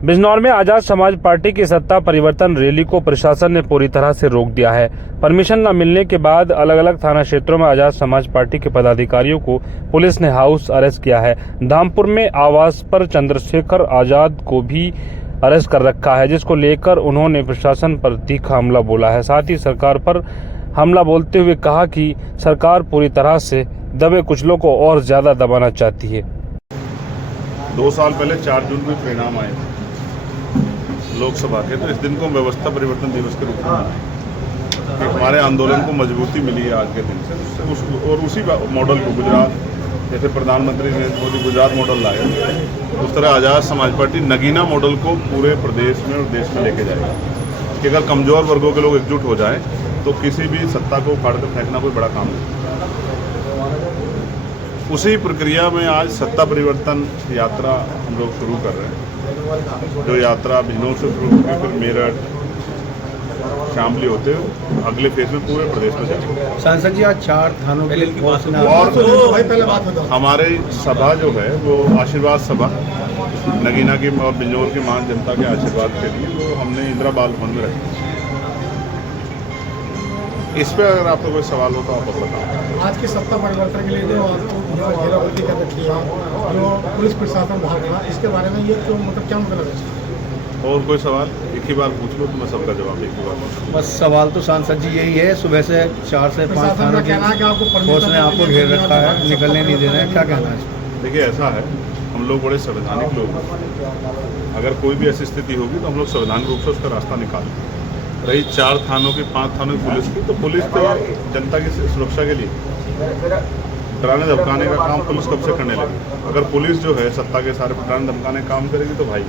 बिजनौर में आजाद समाज पार्टी की सत्ता परिवर्तन रैली को प्रशासन ने पूरी तरह से रोक दिया है। परमिशन न मिलने के बाद अलग अलग थाना क्षेत्रों में आजाद समाज पार्टी के पदाधिकारियों को पुलिस ने हाउस अरेस्ट किया है। धामपुर में आवास पर चंद्रशेखर आजाद को भी अरेस्ट कर रखा है, जिसको लेकर उन्होंने प्रशासन पर तीखा हमला बोला है। साथ ही सरकार पर हमला बोलते हुए कहा कि सरकार पूरी तरह से दबे कुचलों को और ज्यादा दबाना चाहती है। 2 साल पहले 4 जून को परिणाम आए लोकसभा के, तो इस दिन को व्यवस्था परिवर्तन दिवस के रूप में मनाएं कि हमारे आंदोलन को मजबूती मिली है आज के दिन से। और उसी मॉडल को गुजरात, जैसे प्रधानमंत्री नरेंद्र मोदी गुजरात मॉडल लाए, उस तरह आज़ाद समाज पार्टी नगीना मॉडल को पूरे प्रदेश में और देश में लेके जाएगी कि अगर कमज़ोर वर्गों के लोग एकजुट हो जाएं तो किसी भी सत्ता को उखाड़ कर फेंकना कोई बड़ा काम नहीं। उसी प्रक्रिया में आज सत्ता परिवर्तन यात्रा हम लोग शुरू कर रहे हैं, जो यात्रा बिजनौर से शुरू होकर फिर मेरठ, शामली होते हुए अगले फेज में पूरे प्रदेश में जाएंगे। सांसद जी, आज 4 थानों की और हमारे सभा जो है वो आशीर्वाद सभा नगीना की और बिजनौर की महान जनता के आशीर्वाद के लिए वो हमने इंदिरा बाल भवन में रखी। इस पे अगर आपको कोई सवाल हो तो आप बताओ। आज की सत्ता परिवर्तन के लिए जो घेराबंदी कर रखी है, जो पुलिस प्रशासन भाग रहा है, इसके बारे में ये क्यों, मतलब क्या मतलब है? और कोई सवाल एक ही बार पूछ लो तो मैं सबका जवाब एक ही बार दूँ। बस सवाल तो सांसद जी यही है, सुबह से 4 से 5 थानों की फोर्स ने आपको घेर रखा है, निकलने नहीं दे रहे हैं, क्या कहना है? देखिए, ऐसा है, हम लोग बड़े संवैधानिक लोग हैं। अगर कोई भी ऐसी स्थिति होगी तो हम लोग संवैधानिक रूप से उसका रास्ता निकालेंगे। रही 4 थानों की, 5 थानों की पुलिस की, तो पुलिस तो जनता की सुरक्षा के लिए डराने धमकाने का काम पुलिस कब से करने लगी। अगर पुलिस जो है सत्ता के सारे डराने धमकाने का काम करेगी तो भाई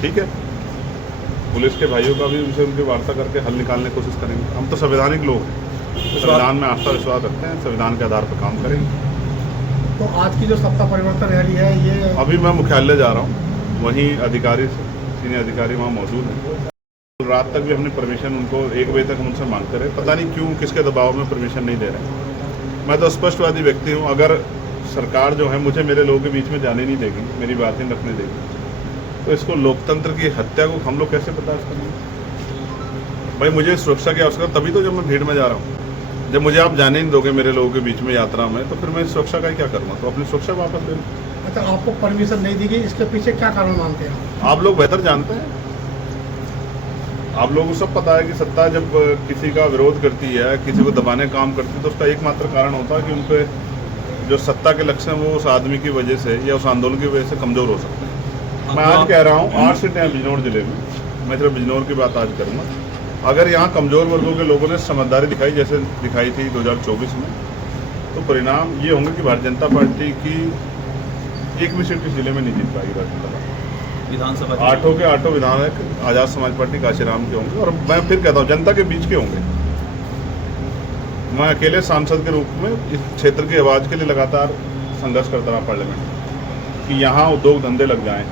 ठीक है, पुलिस के भाइयों का भी उनसे उनकी वार्ता करके हल निकालने की कोशिश करेंगे। हम तो संवैधानिक लोग हैं, संविधान में आस्था विश्वास रखते हैं, संविधान के आधार पर काम करेंगे। तो आज की जो सत्ता परिवर्तन रैली है, ये अभी मैं मुख्यालय जा रहा हूँ, वहीं अधिकारी सीनियर अधिकारी वहाँ मौजूद हैं। रात तक भी हमने परमिशन उनको 1 बजे तक हम उनसे मांगते रहे, पता नहीं क्यों किसके दबाव में परमिशन नहीं दे रहे। मैं तो स्पष्टवादी व्यक्ति हूँ, अगर सरकार जो है मुझे मेरे लोगों के बीच में जाने नहीं देगी, मेरी बात नहीं रखने देगी, तो इसको लोकतंत्र की हत्या को हम लोग कैसे बर्दाश्त करेंगे? भाई मुझे सुरक्षा की आवश्यकता तभी तो जब मैं भीड़ में जा रहा हूँ। जब मुझे आप जाने नहीं दोगे मेरे लोगों के बीच में यात्रा में, तो फिर मैं सुरक्षा का ही क्या करूँगा? तो अपनी सुरक्षा वापस ले लो। अच्छा, आपको परमिशन नहीं दी गई, इसके पीछे क्या कारण मानते हैं आप लोग बेहतर जानते हैं। आप लोगों को सब पता है कि सत्ता जब किसी का विरोध करती है, किसी को दबाने का काम करती है, तो उसका एकमात्र कारण होता है कि उन पर जो सत्ता के लक्ष्य हैं वो उस आदमी की वजह से या उस आंदोलन की वजह से कमज़ोर हो सकते हैं। मैं आज कह रहा हूँ 8 सीटें हैं बिजनौर जिले में, मैं सिर्फ बिजनौर की बात आज करूँगा। अगर यहाँ कमज़ोर वर्गों के लोगों ने समझदारी दिखाई, जैसे दिखाई थी 2024 में, तो परिणाम ये होंगे कि भारतीय जनता पार्टी की एक भी सीट इस जिले में नहीं जीत पाएगी। भारतीय जनता पार्टी विधानसभा 8 के 8 विधायक आज़ाद समाज पार्टी काशीराम के होंगे, और मैं फिर कहता हूँ जनता के बीच के होंगे। मैं अकेले सांसद के रूप में इस क्षेत्र की आवाज़ के लिए लगातार संघर्ष करता रहा पार्लियामेंट में कि यहाँ उद्योग धंधे लग जाएं,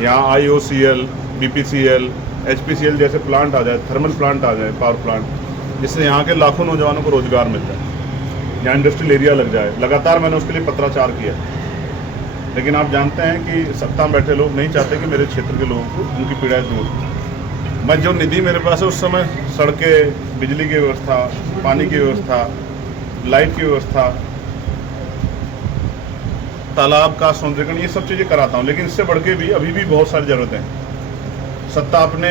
यहाँ IOCL, BPCL, HPCL जैसे प्लांट आ जाए, थर्मल प्लांट आ जाए, पावर प्लांट, जिससे यहाँ के लाखों नौजवानों को रोजगार मिल जाए, यहाँ इंडस्ट्रियल एरिया लग जाए। लगातार मैंने उसके लिए पत्राचार किया, लेकिन आप जानते हैं कि सत्ता में बैठे लोग नहीं चाहते कि मेरे क्षेत्र के लोगों को उनकी पीड़ाएं दूर हो। मैं जो निधि मेरे पास है उस समय सड़कें, बिजली की व्यवस्था, पानी की व्यवस्था, लाइट की व्यवस्था, तालाब का सौंदर्यीकरण, ये सब चीज़ें कराता हूँ। लेकिन इससे बढ़ के भी अभी भी बहुत सारी ज़रूरतें हैं। सत्ता अपने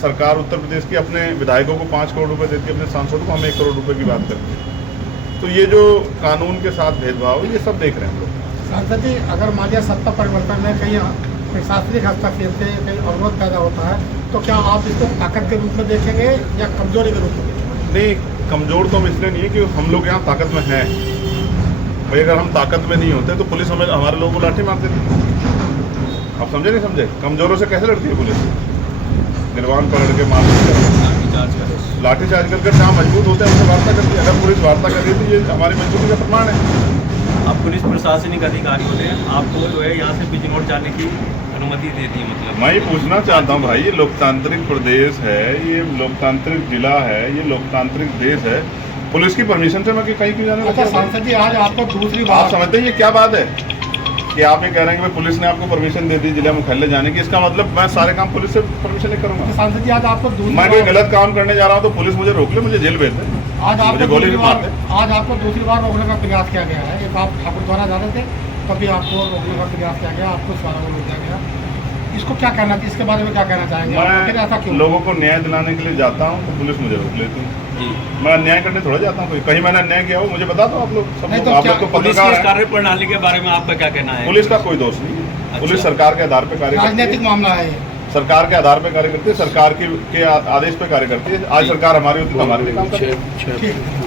सरकार उत्तर प्रदेश की अपने विधायकों को 5 करोड़ रुपये देती है, अपने सांसदों को हम 1 करोड़ रुपये की बात करते हैं। तो ये जो कानून के साथ भेदभाव, ये सब देख रहे हैं हम लोग। सांसद जी, अगर मान लिया सत्ता परिवर्तन में कहीं प्रशासनिक हस्तक्षेप से कहीं अवरोध पैदा होता है, तो क्या आप इसको ताकत के रूप में देखेंगे या कमजोरी के रूप में देखेंगे? नहीं, कमज़ोर तो हम इसलिए नहीं है कि हम लोग यहाँ ताकत में हैं। भाई अगर हम ताकत में नहीं होते तो पुलिस हमें, हमारे लोगों को लाठी मार देती। आप समझे नहीं समझे? कमज़ोरों से कैसे लड़ती है पुलिस? गिरवान पकड़ के मार, लाठी चार्ज करके जहाँ मजबूत होते हैं उनसे वार्ता करती है। अगर पुलिस वार्ता कर रही थी, ये हमारी मजबूती का प्रमाण है। आप पुलिस प्रशासनिक अधिकारी होते हैं, आपको जो है यहाँ से बिजनौर जाने की अनुमति देती है? मतलब मैं ये पूछना चाहता हूँ भाई, ये लोकतांत्रिक प्रदेश है, ये लोकतांत्रिक जिला है, ये लोकतांत्रिक देश है, पुलिस की परमिशन से मैं कहीं क्यों जाने लगा? सांसद जी, आज आपको दूसरी आप बात समझते हैं ये क्या बात है? कि आप ये कह रहे हैं कि भाई पुलिस ने आपको परमिशन दे दी जिला मुख्यालय जाने की, इसका मतलब मैं सारे काम पुलिस से परमिशन नहीं करूंगा। सांसद जी, आज आपको मैं कोई गलत काम करने जा रहा हूँ तो पुलिस मुझे रोक ले, मुझे जेल भेज दे, आज मुझे आपको गोली दूसरी भी बार मार दे। आज आपको दूसरी बार रोकने का प्रयास किया गया है। एक आप ठाकुर द्वारा जा रहे थे, तभी आपको रोकने का प्रयास किया गया, आपको सारा वो रोक दिया गया। इसको क्या कहना चाहिए, इसके बारे में क्या कहना चाहेंगे? फिर ऐसा मैं क्यों? लोगों को न्याय दिलाने के लिए जाता हूँ तो पुलिस मुझे रोक लेती है। मैं अन्याय करने थोड़ा जाता हूँ, कोई कहीं मैंने अन्याय किया हो मुझे बता दो आप लोग, सब नहीं लोग, तो आप क्या लोग तो पुलिस पत्रकार की हैं। कार्य प्रणाली के बारे में आपका क्या कहना है? पुलिस का कोई दोष नहीं है, पुलिस सरकार के आधार पर कार्य करती राजनीतिक है, मामला है ये। सरकार के आधार पर कार्य करती है, सरकार के आदेश पे कार्य करती है। आज सरकार हमारी होती तो हमारे लिए काम करती है। ठीक है।